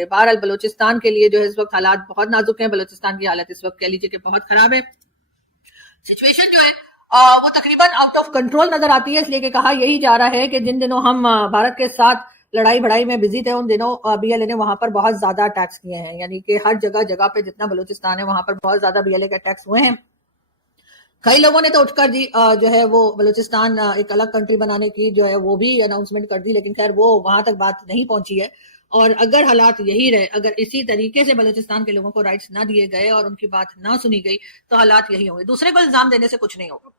کرتے. بہرحال بلوچستان کے لیے جو ہے اس وقت حالات بہت نازک ہیں. بلوچستان کی حالت اس وقت کہہ لیجیے کہ بہت خراب ہے. سچویشن جو ہے وہ تقریباً آؤٹ آف کنٹرول نظر آتی ہے, اس لیے کہ کہا یہی جا رہا ہے کہ جن دنوں ہم بھارت کے ساتھ لڑائی بڑائی میں بزی تھے ان دنوں بی ایل اے نے وہاں پر بہت زیادہ اٹیکس کیے ہیں. یعنی کہ ہر جگہ پہ جتنا بلوچستان ہے وہاں پر بہت زیادہ بی ایل اے کے اٹیکس ہوئے ہیں. کئی لوگوں نے تو اٹھ کر جی جو ہے وہ بلوچستان ایک الگ کنٹری بنانے کی جو ہے وہ بھی اناؤنسمنٹ کر دی, لیکن خیر وہ وہاں تک بات نہیں پہنچی ہے. اور اگر حالات یہی رہے, اگر اسی طریقے سے بلوچستان کے لوگوں کو رائٹس نہ دیے گئے اور ان کی بات نہ سنی گئی تو حالات یہی ہوں گے. دوسرے کو الزام دینے سے کچھ نہیں ہوگا.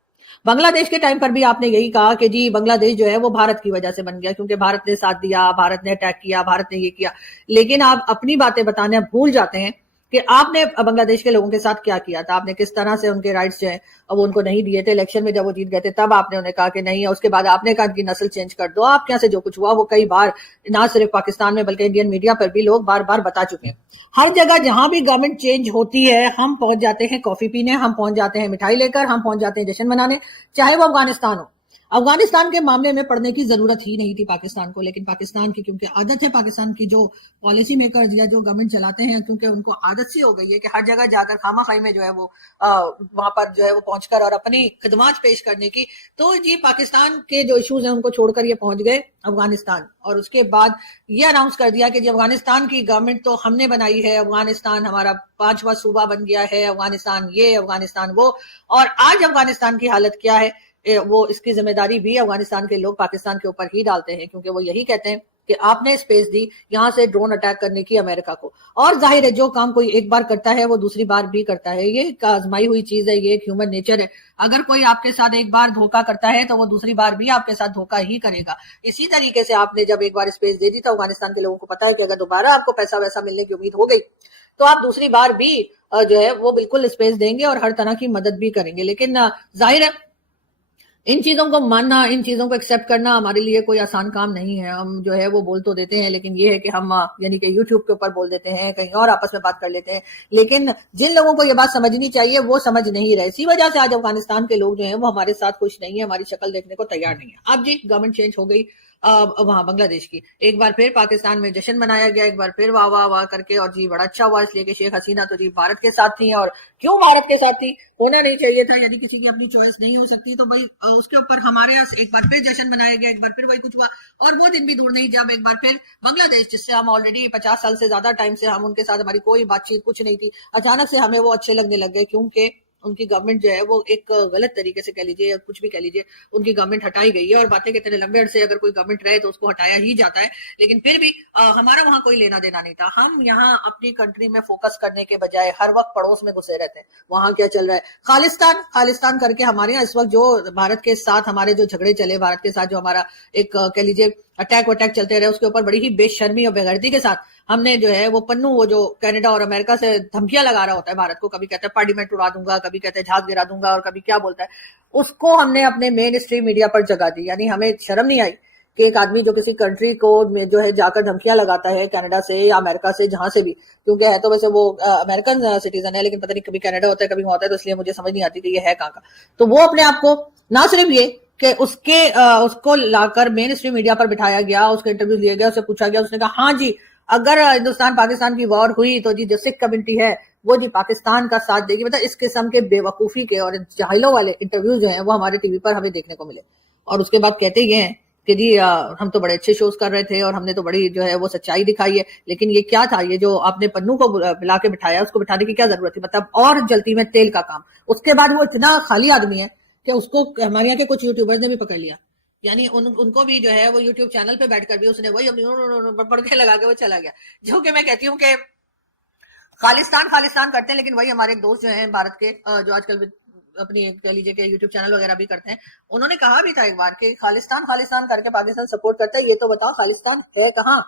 بنگلہ دیش کے ٹائم پر بھی آپ نے یہی کہا کہ جی بنگلہ دیش جو ہے وہ بھارت کی وجہ سے بن گیا, کیونکہ بھارت نے ساتھ دیا, بھارت نے اٹیک کیا, بھارت نے یہ کیا. لیکن آپ اپنی باتیں بتانا بھول جاتے ہیں کہ آپ نے بنگلہ دیش کے لوگوں کے ساتھ کیا کیا تھا. آپ نے کس طرح سے ان کے رائٹس جو ہیں وہ ان کو نہیں دیے تھے. الیکشن میں جب وہ جیت گئے تھے تب آپ نے انہیں کہا کہ نہیں, اس کے بعد آپ نے کہا کہ نسل چینج کر دو. آپ کیا سے جو کچھ ہوا وہ کئی بار نہ صرف پاکستان میں بلکہ انڈین میڈیا پر بھی لوگ بار بار بتا چکے ہیں. ہر جگہ جہاں بھی گورنمنٹ چینج ہوتی ہے ہم پہنچ جاتے ہیں کافی پینے, ہم پہنچ جاتے ہیں مٹھائی لے کر, ہم پہنچ جاتے ہیں جشن منانے, چاہے وہ افغانستان ہو. افغانستان کے معاملے میں پڑھنے کی ضرورت ہی نہیں تھی پاکستان کو, لیکن پاکستان کی کیونکہ عادت ہے, پاکستان کی جو پالیسی میکر یا جو گورنمنٹ چلاتے ہیں کیونکہ ان کو عادت سی ہو گئی ہے کہ ہر جگہ جا کر خامہ خائی میں جو ہے وہ وہاں پر جو ہے وہ پہنچ کر اور اپنی خدمات پیش کرنے کی, تو جی پاکستان کے جو ایشوز ہیں ان کو چھوڑ کر یہ پہنچ گئے افغانستان. اور اس کے بعد یہ اناؤنس کر دیا کہ جی افغانستان کی گورنمنٹ تو ہم نے بنائی ہے, افغانستان ہمارا 5واں صوبہ بن گیا ہے, افغانستان یہ افغانستان وہ. اور آج افغانستان کی حالت کیا ہے وہ اس کی ذمہ داری بھی افغانستان کے لوگ پاکستان کے اوپر ہی ڈالتے ہیں, کیونکہ وہ یہی کہتے ہیں کہ آپ نے اسپیس دی یہاں سے ڈرون اٹیک کرنے کی امریکہ کو. اور ظاہر ہے جو کام کوئی ایک بار کرتا ہے وہ دوسری بار بھی کرتا ہے, یہ ایک آزمائی ہوئی چیز ہے, یہ ایک ہیومن نیچر ہے. اگر کوئی آپ کے ساتھ ایک بار دھوکا کرتا ہے تو وہ دوسری بار بھی آپ کے ساتھ دھوکا ہی کرے گا. اسی طریقے سے آپ نے جب ایک بار اسپیس دے دی تو افغانستان کے لوگوں کو پتا ہے کہ اگر دوبارہ آپ کو پیسہ ویسا ملنے کی امید ہو گئی تو آپ دوسری بار بھی جو ہے وہ بالکل اسپیس دیں گے اور ہر طرح کی مدد بھی کریں گے. لیکن ظاہر ہے ان چیزوں کو ماننا, ان چیزوں کو ایکسیپٹ کرنا ہمارے لیے کوئی آسان کام نہیں ہے. ہم جو ہے وہ بول تو دیتے ہیں, لیکن یہ ہے کہ ہم یعنی کہ یوٹیوب کے اوپر بول دیتے ہیں, کہیں اور آپس میں بات کر لیتے ہیں, لیکن جن لوگوں کو یہ بات سمجھنی چاہیے وہ سمجھ نہیں رہے. اسی وجہ سے آج افغانستان کے لوگ جو ہیں وہ ہمارے ساتھ خوش نہیں ہیں, ہماری شکل دیکھنے کو تیار نہیں ہے. اب جی گورنمنٹ چینج ہو گئی وہاں بنگلہ دیش کی, ایک بار پھر پاکستان میں جشن منایا گیا, ایک بار پھر واہ واہ واہ کر کے, اور جی بڑا اچھا ہوا اس لیے کہ شیخ حسینہ تو جی بھارت کے ساتھ تھی. اور کیوں بھارت کے ساتھ تھی, ہونا نہیں چاہیے تھا, یعنی کسی کی اپنی چوائس نہیں ہو سکتی, تو بھائی اس کے اوپر ہمارے یہاں ایک بار پھر جشن منایا گیا, ایک بار پھر وہی کچھ ہوا. اور وہ دن بھی دور نہیں جب ایک بار پھر بنگلہ دیش, جس سے ہم آلریڈی 50 سال سے زیادہ ٹائم سے ہم ان کے ساتھ ہماری کوئی بات چیت کچھ نہیں تھی, اچانک سے ہمیں وہ اچھے لگنے لگ گئے, کیونکہ ان کی گورنمنٹ جو ہے وہ ایک غلط طریقے سے کہہ لیجیے یا کچھ بھی کہہ لیجیے ان کی گورنمنٹ ہٹائی گئی ہے. اور باتیں کہتے ہیں لمبے عرصے اگر کوئی گورنمنٹ رہے تو اس کو ہٹایا ہی جاتا ہے, لیکن پھر بھی ہمارا وہاں کوئی لینا دینا نہیں تھا. ہم یہاں اپنی کنٹری میں فوکس کرنے کے بجائے ہر وقت پڑوس میں گھسے رہتے ہیں, وہاں کیا چل رہا ہے. خالستان خالستان کر کے ہمارے یہاں اس وقت جو بھارت کے ساتھ ہمارے جو جھگڑے چلے, بھارت کے ساتھ جو ہمارا ایک کہہ لیجیے اٹیک وٹیک چلتے رہے, اس کے اوپر بڑی ہی بے شرمی اور بے غیرتی کے ساتھ ہم نے جو ہے وہ پنو, وہ جو کینیڈا اور امریکہ سے دھمکیاں لگا رہا ہوتا ہے بھارت کو, کبھی کہتا ہے پارلیمنٹ اڑا دوں گا, کبھی کہتے ہیں جہاز گرا دوں گا, اور کبھی کیا بولتا ہے, اس کو ہم نے اپنے مین اسٹریم میڈیا پر جگہ دی. یعنی ہمیں شرم نہیں آئی کہ ایک آدمی جو کسی کنٹری کو جو ہے جا کر دھمکیاں لگاتا ہے کینیڈا سے یا امریکہ سے, جہاں سے بھی, کیونکہ ہے تو ویسے وہ امریکن سٹیزن ہے, لیکن پتہ نہیں کبھی کینیڈا ہوتا ہے کبھی ہوتا ہے, تو اس لیے مجھے سمجھ نہیں آتی کہ یہ ہے کہاں کا. تو وہ اپنے آپ کو نہ صرف یہ کہ اس کو لا کر مین اسٹریم میڈیا پر بٹھایا گیا, اس کا انٹرویو لیا گیا, اسے پوچھا گیا, اس نے کہا ہاں جی اگر ہندوستان پاکستان کی وار ہوئی تو جی جو سکھ کمیونٹی ہے وہ جی پاکستان کا ساتھ دے گی. مطلب اس قسم کے بے وقوفی کے اور جاہلوں والے انٹرویو جو ہیں وہ ہمارے ٹی وی پر ہمیں دیکھنے کو ملے. اور اس کے بعد کہتے یہ ہیں کہ جی ہم تو بڑے اچھے شوز کر رہے تھے اور ہم نے تو بڑی جو ہے وہ سچائی دکھائی ہے, لیکن یہ کیا تھا, یہ جو آپ نے پنو کو بلا کے بٹھایا, اس کو بٹھانے کی کیا ضرورت تھی, مطلب اور جلتی میں تیل کا کام. اس کے بعد وہ اتنا خالی آدمی ہے کہ اس کو ہمارے یہاں کے کچھ یوٹیوبرز نے بھی پکڑ لیا, یعنی ان کو بھی جو ہے وہ یوٹیوب چینل پہ بیٹھ کر بھی اس نے وہی اپنی پڑکے لگا کے وہ چلا گیا. جو کہ میں کہتی ہوں کہ خالستان خالستان کرتے ہیں, لیکن وہی ہمارے ایک دوست جو ہیں بھارت کے جو آج کل اپنی کہہ لیجیے کہ یوٹیوب چینل وغیرہ بھی کرتے ہیں, انہوں نے کہا بھی تھا ایک بار کہ خالستان خالستان کر کے پاکستان سپورٹ کرتا ہے, یہ تو بتاؤ خالستان ہے کہاں.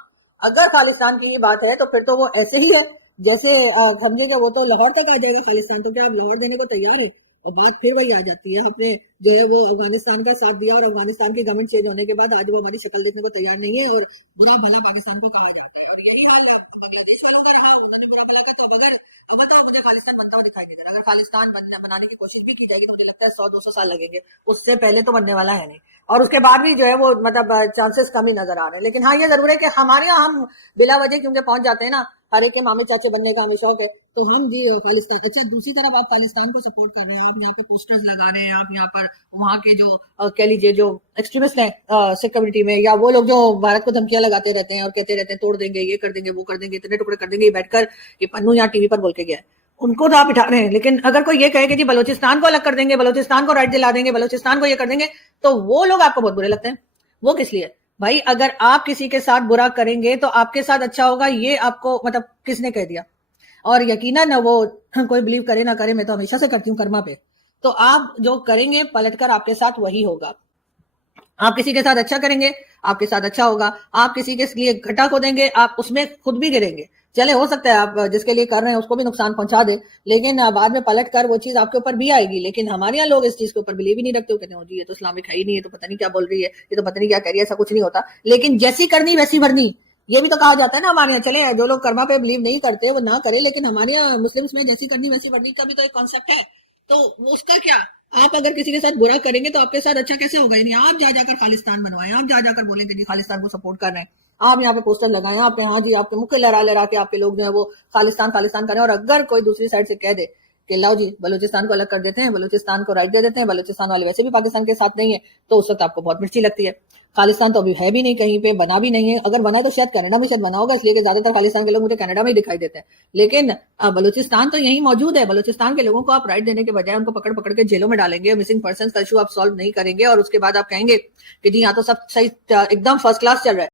اگر خالستان کی یہ بات ہے تو پھر تو وہ ایسے ہی ہے جیسے سمجھے کہ وہ تو لاہور تک آ جائے گا خالستان, تو کیا آپ لاہور دینے کو تیار ہے. اور بات پھر وہی آ جاتی ہے, آپ نے جو ہے وہ افغانستان کا ساتھ دیا اور افغانستان کی گورنمنٹ چینج ہونے کے بعد آج وہ ہماری شکل دیکھنے کو تیار نہیں ہے اور برا بھلا پاکستان کو کہا جاتا ہے. اور یہی حال بنگلہ دیش والوں کا رہا, انہوں نے برا بھلا کا. تو اگر بتاؤ مجھے خالستان بنتا ہوا دکھائی دے رہا, اگر خالستان بنانے کی کوشش بھی کی جائے گی تو مجھے لگتا ہے 100-200 سال لگیں گے, اس سے پہلے تو بننے والا ہے نہیں. اور اس کے بعد بھی جو ہے وہ مطلب چانسز کم ہی نظر آ رہے ہیں. لیکن ہاں یہ ضرور ہے کہ ہمارے یہاں ہم بلا وجہ کیونکہ پہنچ جاتے ہیں نا, ہر ایک کے مامے چاچے بننے کا ہمیں شوق ہے, تو ہم جی خالصتان. اچھا دوسری طرف آپ خالصتان کو سپورٹ کر رہے ہیں, آپ یہاں پہ پوسٹرز لگا رہے ہیں, آپ یہاں پر وہاں کے جو کہہ لیجیے جو ایکسٹریمسٹ ہیں سکھ کمیونٹی میں, یا وہ لوگ جو بھارت کو دھمکیاں لگاتے رہتے ہیں اور کہتے رہتے ہیں توڑ دیں گے, یہ کر دیں گے, وہ کر دیں گے, اتنے ٹکڑے کر دیں گے, یہ بیٹھ کر یہ پنو یہاں ٹی وی پر بول کے گیا ہے, ان کو تو آپ اٹھا رہے ہیں. لیکن اگر کوئی یہ کہے کہ جی بلوچستان کو الگ کر دیں گے, بلوچستان کو رائٹ دلا دیں گے, بلوچستان کو یہ کر دیں گے, تو وہ لوگ آپ کو بہت برے لگتے ہیں. وہ کس لیے بھائی؟ اگر آپ کسی کے ساتھ برا کریں گے تو آپ کے ساتھ اچھا ہوگا, یہ آپ کو مطلب کس نے کہہ دیا؟ اور یقیناً وہ کوئی بلیو کرے نہ کرے, میں تو ہمیشہ سے کرتی ہوں کرما پہ, تو آپ جو کریں گے پلٹ کر آپ کے ساتھ وہی ہوگا. آپ کسی کے ساتھ اچھا کریں گے, آپ کے ساتھ اچھا ہوگا. آپ کسی کے لیے گھٹا کو دیں گے, آپ اس میں خود بھی گریں گے. چلے ہو سکتا ہے آپ جس کے لیے کر رہے ہیں اس کو بھی نقصان پہنچا دے, لیکن بعد میں پلٹ کر وہ چیز آپ کے اوپر بھی آئے گی. لیکن ہمارے یہاں لوگ اس چیز کے اوپر بلیو ہی نہیں رکھتے, کہتے ہیں جی یہ تو اسلامک ہے ہی نہیں, یہ تو پتہ نہیں کیا بول رہی ہے, یہ تو پتہ نہیں کیا کہہ رہی ہے, ایسا کچھ نہیں ہوتا. لیکن جیسی کرنی ویسی بھرنی, یہ بھی تو کہا جاتا ہے نا ہمارے یہاں. چلے جو لوگ کرما پہ بلیو نہیں کرتے وہ نہ کرے, لیکن ہمارے یہاں مسلمس میں جیسی کرنی ویسی بھرنی کا بھی تو ایک کانسیپٹ ہے. تو اس کا کیا, آپ اگر کسی کے ساتھ برا کریں گے تو آپ کے ساتھ اچھا کیسے ہوگا؟ یعنی آپ جا کر خالصتان بنوائیں, آپ جا کر بولیں کہ جی خالصتان کو سپورٹ کر رہے ہیں, آپ یہاں پہ پوسٹر لگائیں, آپ ہاں جی آپ کے مکھ لہرا لہرا کے آپ کے لوگ جو ہے وہ خالصتان خالصتان کریں. اور اگر کوئی دوسری سائڈ سے کہہ دے کہ لاؤ جی بلوچستان کو الگ کر دیتے ہیں, بلوچستان کو رائٹ دے دیتے ہیں, بلوچستان والے ویسے بھی پاکستان کے ساتھ نہیں ہے, تو اس وقت آپ کو بہت مرچی لگتی ہے. خالصتان تو ابھی ہے بھی نہیں, کہیں پہ بنا بھی نہیں ہے. اگر بنا ہے تو شاید کینیڈا میں شاید بنا ہوگا, اس لیے کہ زیادہ تر خالصتان کے لوگ مجھے کینیڈا میں ہی دکھائی دیتے ہیں. لیکن بلوچستان تو یہیں موجود ہے. بلوچستان کے لوگوں کو آپ رائٹ دینے کے بجائے ان کو پکڑ پکڑ کے جیلوں میں ڈالیں گے, مسنگ پرسنس کا ایشو آپ سالو نہیں کریں گے, اور اس کے بعد آپ کہیں گے کہ جی یہاں تو سب صحیح ایک دم فرسٹ کلاس چل رہا ہے.